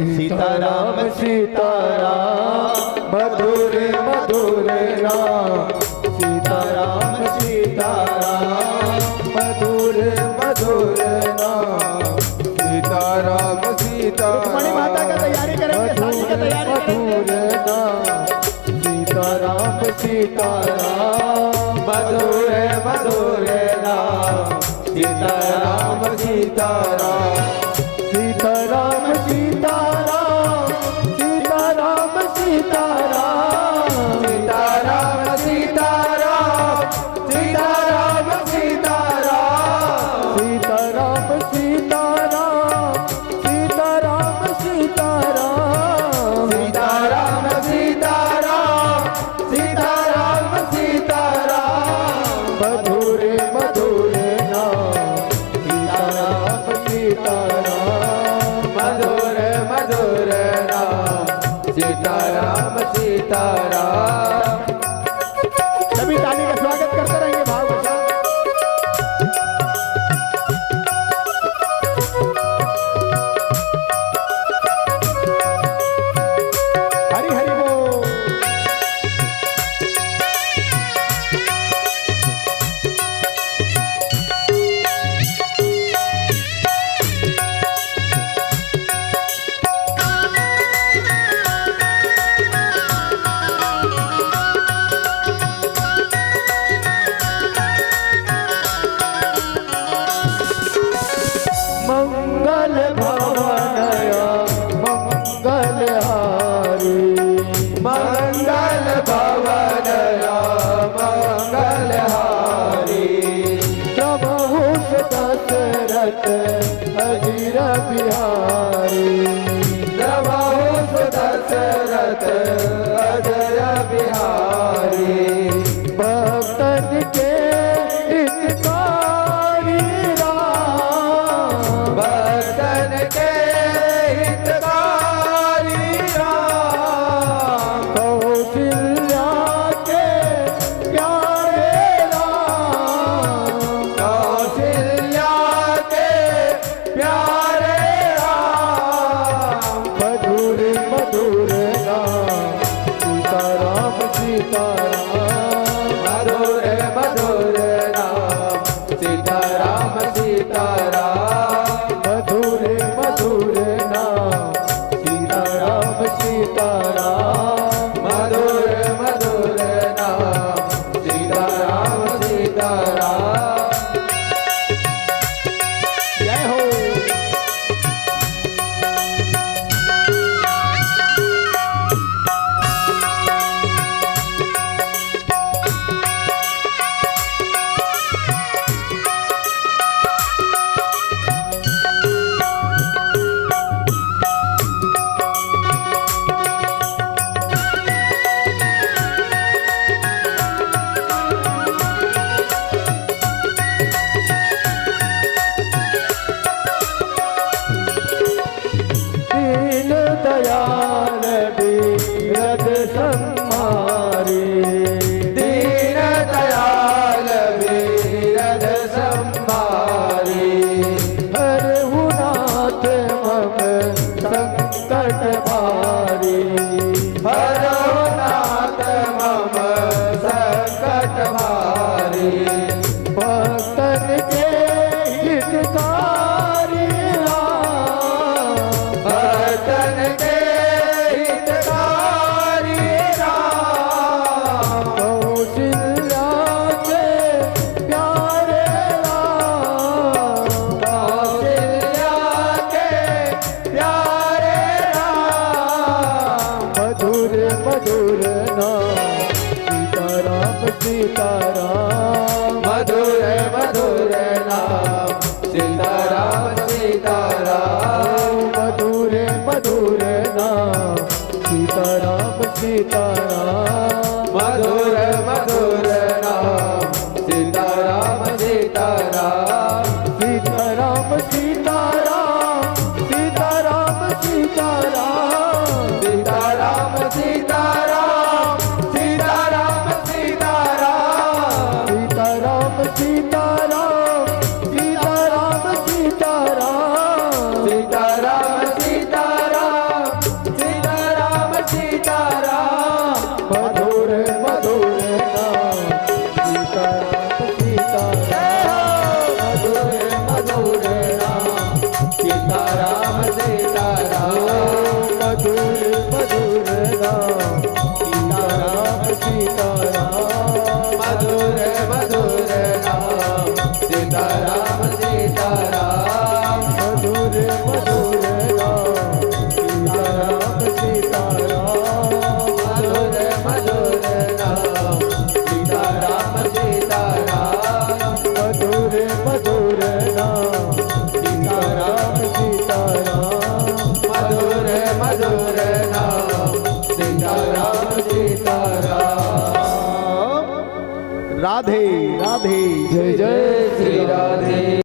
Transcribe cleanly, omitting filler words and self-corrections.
सीताराम सीताराम मधुर मधुर नाम सीताराम सीताराम मधुर मधुर नाम सीताराम सीताराम रुक्मणी माता का तैयारी करेंगे, शादी का तैयारी करेंगे। सीताराम सीताराम मधुर मधुर नाम सीताराम सीताराम सीताराम सीताराम सीताराम सीताराम सीताराम सीताराम सीताराम सीताराम सीताराम सीताराम सीताराम सीताराम सीताराम सीताराम सीताराम सीताराम मधुर मधुर नाम सीताराम सीताराम मधुर मधुर नाम सीताराम सीताराम। सभी ताली का स्वागत करते रहेंगे भाव के साथ। हरि हरि बोल। मंगल भवनया मंगल हारी मंगल भवनया मंगल हारी प्रभु दशरथ अजीर बिहारी प्रभु दशरथ अजय बिहारी भक्तन के हितकारी राम भक्तन के हितकारी राम कौशल्या के प्यारे राम कौशल्या के प्यारे राम मधुर मधुर नाम सीताराम सीताराम मधुर मधुर नाम सीताराम सीताराम मधुर मधुर नाम सीताराम सीताराम मधुर मधुर नाम सीताराम सीताराम। जय हो। दीन दयाल बीरद सम्हारी दीन दयाल बीरद सम्हारी हरहु नाथ मम संकट भारी हरहु नाथ मम संकट भारी भक्तन के हितकारी राम भक्तन के हितकारी राम कौशल्या के प्यारे राम कौशल्या के प्यारे राम मधुर मधुर नाम सीताराम सीताराम मधुर मधुर नाम सीताराम सीताराम मधुर मधुर नाम सीताराम सीताराम मधुर मधुर नाम सीताराम सीताराम सीताराम सीताराम सीताराम सीताराम सीताराम सीताराम सीताराम सीताराम सीताराम सीताराम सीताराम सीताराम सीताराम सीताराम सीताराम